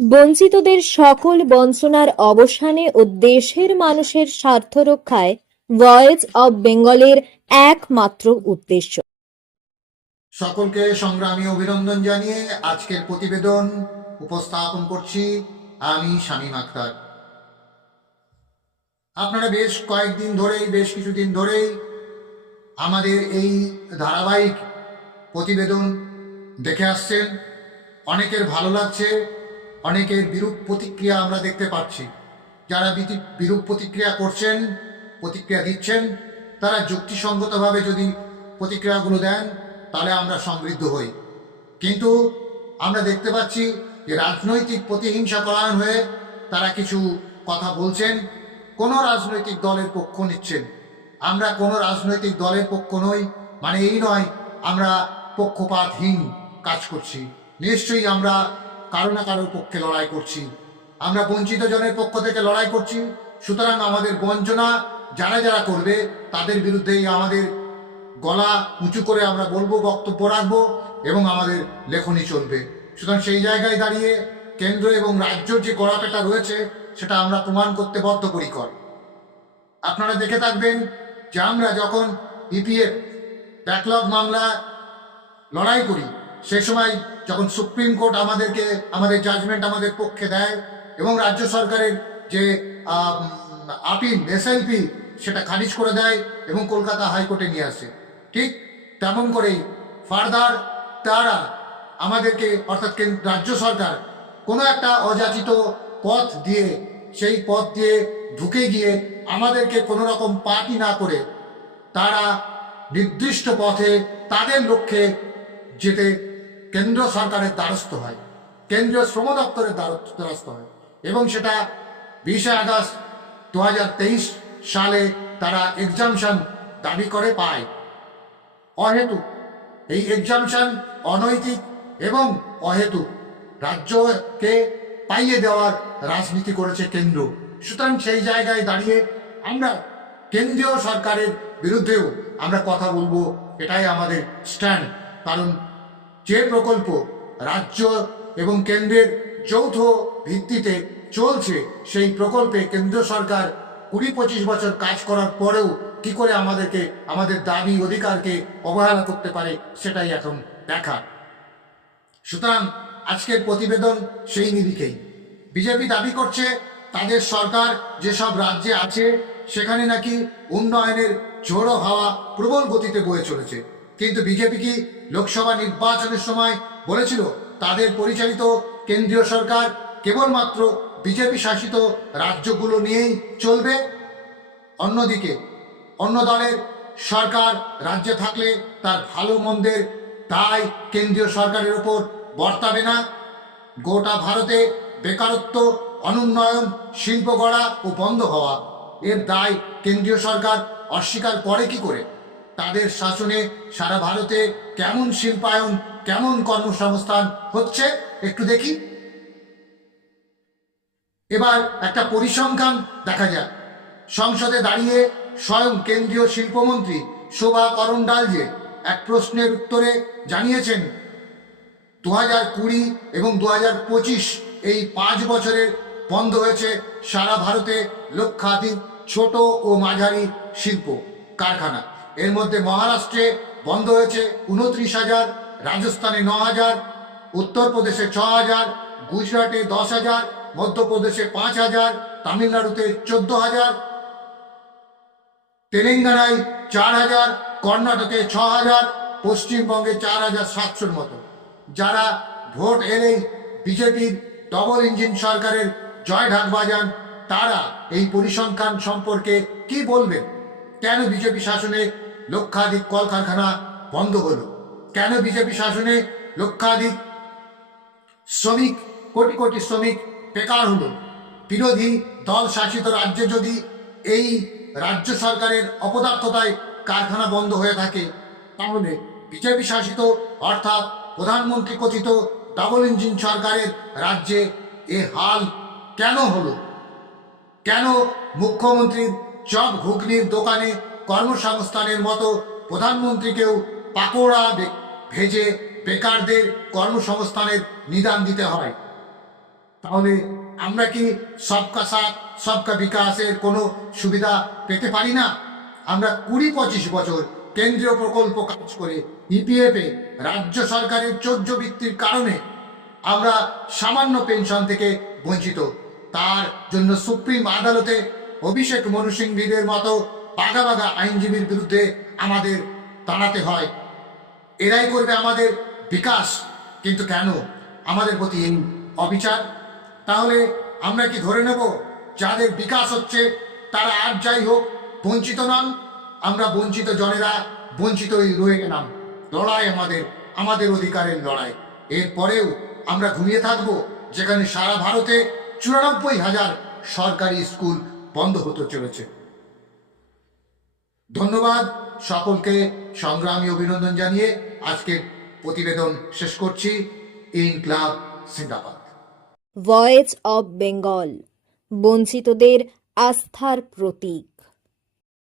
বঞ্চিতদের সকল বঞ্চনার অবসানে ও দেশের মানুষের স্বার্থ রক্ষায় ভয়েস অব বেঙ্গলের একমাত্র উদ্দেশ্য। সকলকে সংগ্রামী অভিনন্দন জানিয়ে আজকের প্রতিবেদন উপস্থাপন করছি আমি শামীম আক্তার। আপনারা বেশ কিছুদিন ধরেই আমাদের এই ধারাবাহিক প্রতিবেদন দেখে আসছেন। অনেকের ভালো লাগছে, অনেকের বিরূপ প্রতিক্রিয়া আমরা দেখতে পাচ্ছি। যারা বিরূপ প্রতিক্রিয়া করছেন, প্রতিক্রিয়া দিচ্ছেন, তারা যুক্তিসঙ্গতভাবে যদি প্রতিক্রিয়াগুলো দেন তাহলে আমরা সমৃদ্ধ হই। কিন্তু আমরা দেখতে পাচ্ছি যে রাজনৈতিক প্রতিহিংসা পরায়ণ হয়ে তারা কিছু কথা বলছেন, কোনো রাজনৈতিক দলের পক্ষ নিচ্ছেন। আমরা কোনো রাজনৈতিক দলের পক্ষ নই, মানে এই নয় আমরা পক্ষপাতহীন কাজ করছি। নিশ্চয়ই আমরা কারো না কারোর পক্ষে লড়াই করছি। আমরা বঞ্চিত জনের পক্ষ থেকে লড়াই করছি। সুতরাং আমাদের বঞ্চনা যারা যারা করবে তাদের বিরুদ্ধেই আমাদের গলা উঁচু করে আমরা বলবো, বক্তব্য রাখবো এবং আমাদের লেখনী চলবে। সুতরাং সেই জায়গায় দাঁড়িয়ে কেন্দ্র এবং রাজ্যর যে গড়াপেটা রয়েছে সেটা আমরা প্রমাণ করতে বদ্ধপরিকর। আপনারা দেখে থাকবেন যে আমরা যখন ইপিএফ ব্যাকলগ মামলা লড়াই করি, সে সময় যখন সুপ্রিম কোর্ট আমাদের জাজমেন্ট আমাদের পক্ষে দেয় এবং রাজ্য সরকারের যে আপিল এসএলপি সেটা খারিজ করে দেয় এবং কলকাতা হাইকোর্টে নিয়ে আসে, ঠিক তেমন করেই ফার্দার তারা আমাদেরকে অর্থাৎ রাজ্য সরকার কোনো একটা অযাচিত পথ দিয়ে সেই পথ দিয়ে ঢুকে গিয়ে আমাদেরকে কোনো রকম পার্টি না করে তারা নির্দিষ্ট পথে তাদের লক্ষ্যে যেতে কেন্দ্র সরকারের দ্বারস্থ হয়, কেন্দ্রীয় শ্রম দপ্তরের দ্বারস্থ হয় এবং সেটা 20 আগস্ট 2023 সালে তারা এক্সামশন দাবি করে পায়। অহেতুক এই এক্সামশন অনৈতিক এবং অহেতুক রাজ্যকে পাইয়ে দেওয়ার রাজনীতি করেছে কেন্দ্র। সুতরাং সেই জায়গায় দাঁড়িয়ে আমরা কেন্দ্রীয় সরকারের বিরুদ্ধেও আমরা কথা বলবো, এটাই আমাদের স্ট্যান্ড। কারণ যে প্রকল্প রাজ্য এবং কেন্দ্রের যৌথ ভিত্তিতে চলছে সেই প্রকল্পে কেন্দ্র সরকার 20-25 বছর কাজ করার পরেও কি করে আমাদেরকে আমাদের দাবি অধিকারকে অবহেলা করতে পারে সেটাই এখন দেখা। সুতরাং আজকের প্রতিবেদন সেই নিরিখেই বিজেপি দাবি করছে তাদের সরকার যেসব রাজ্যে আছে সেখানে নাকি উন্নয়নের ঝোড়ো হাওয়া প্রবল গতিতে বয়ে চলেছে। কিন্তু বিজেপি কি লোকসভা নির্বাচনের সময় বলেছিল তাদের পরিচালিত কেন্দ্রীয় সরকার কেবলমাত্র বিজেপি শাসিত রাজ্যগুলো নিয়েই চলবে? অন্যদিকে অন্য দলের সরকার রাজ্যে থাকলে তার ভালো মন্দের দায় কেন্দ্রীয় সরকারের ওপর বর্তাবে না? গোটা ভারতে বেকারত্ব, অনুন্নয়ন, শিল্প গড়া ও বন্ধ হওয়া এর দায় কেন্দ্রীয় সরকার অস্বীকার করে কি করে? তাদের শাসনে সারা ভারতে কেমন শিল্পায়ন, কেমন কর্মসংস্থান হচ্ছে একটু দেখি। এবার একটা পরিসংখ্যান দেখা যাক। সংসদে দাঁড়িয়ে স্বয়ং কেন্দ্রীয় শিল্পমন্ত্রী শোভা করণ্ডালজে এক প্রশ্নের উত্তরে জানিয়েছেন 2020 এবং 2025 এই 5 বছরে বন্ধ হয়েছে সারা ভারতে লক্ষাধিক ছোট ও মাঝারি শিল্প কারখানা। এর মধ্যে মহারাষ্ট্রে বন্ধ হয়েছে 29,000, রাজস্থানে 9,000, উত্তরপ্রদেশে 6,000, গুজরাটে 10,000, মধ্যপ্রদেশে 5,000, তামিলনাড়ুতে 14,000, তেলেঙ্গানায় 4,000, কর্ণাটকে 6,000, পশ্চিমবঙ্গে 4,700 মতো। যারা ভোট এলেই বিজেপির ডবল ইঞ্জিন সরকারের জয় ঢাক বাজান তারা এই পরিসংখ্যান সম্পর্কে কি বলবেন? কেন বিজেপি শাসনে লক্ষাধিক কলকারখানা বন্ধ হলো? কেন বিজেপি শাসনে লক্ষাধিক শ্রমিক, কোটি কোটি শ্রমিক বেকার হলো? বিরোধী দল শাসিত রাজ্যে যদি এই রাজ্য সরকারের অপদার্থতায় কারখানা বন্ধ হয়ে থাকে, তাহলে বিজেপি শাসিত অর্থাৎ প্রধানমন্ত্রী কথিত ডাবল ইঞ্জিন সরকারের রাজ্যে এ হাল কেন হলো? কেন মুখ্যমন্ত্রীর চপ ঘুগনির দোকানে কর্মসংস্থানের মতো প্রধানমন্ত্রীকেও পাকোড়া ভেজে বেকারদের কর্মসংস্থানের নিদান দিতে হয়? তাহলে আমরা কি সবকা সাথ সবকা বিকাশের কোনো সুবিধা পেতে পারি না? আমরা 20-25 বছর কেন্দ্রীয় প্রকল্প কাজ করে ইপিএফ এ রাজ্য সরকারের চৌর্য বৃত্তির কারণে আমরা সামান্য পেনশন থেকে বঞ্চিত। তার জন্য সুপ্রিম আদালতে অভিষেক মনু সিংভিদের মতো বাঘা বাঘা আইনজীবীর বিরুদ্ধে আমাদের দাঁড়াতে হয়। এরাই করবে আমাদের বিকাশ, কিন্তু কেন আমাদের প্রতি এই অবিচার? তাহলে আমরা কি ধরে নেব যাদের বিকাশ হচ্ছে তারা আর যাই হোক বঞ্চিত নন? আমরা বঞ্চিত জনেরা বঞ্চিতই রয়ে গেলাম। লড়াই আমাদের অধিকারের লড়াই। এরপরেও আমরা ঘুমিয়ে থাকবো যেখানে সারা ভারতে 94,000 সরকারি স্কুল বন্ধ হতে চলেছে। ধন্যবাদ সকলকে, সংগ্রামী অভিনন্দন জানিয়ে আজকের প্রতিবেদন শেষ করছি। ইনক্লাব জিন্দাবাদ। ভয়েস অব বেঙ্গল, বঞ্চিতদের আস্থার প্রতীক।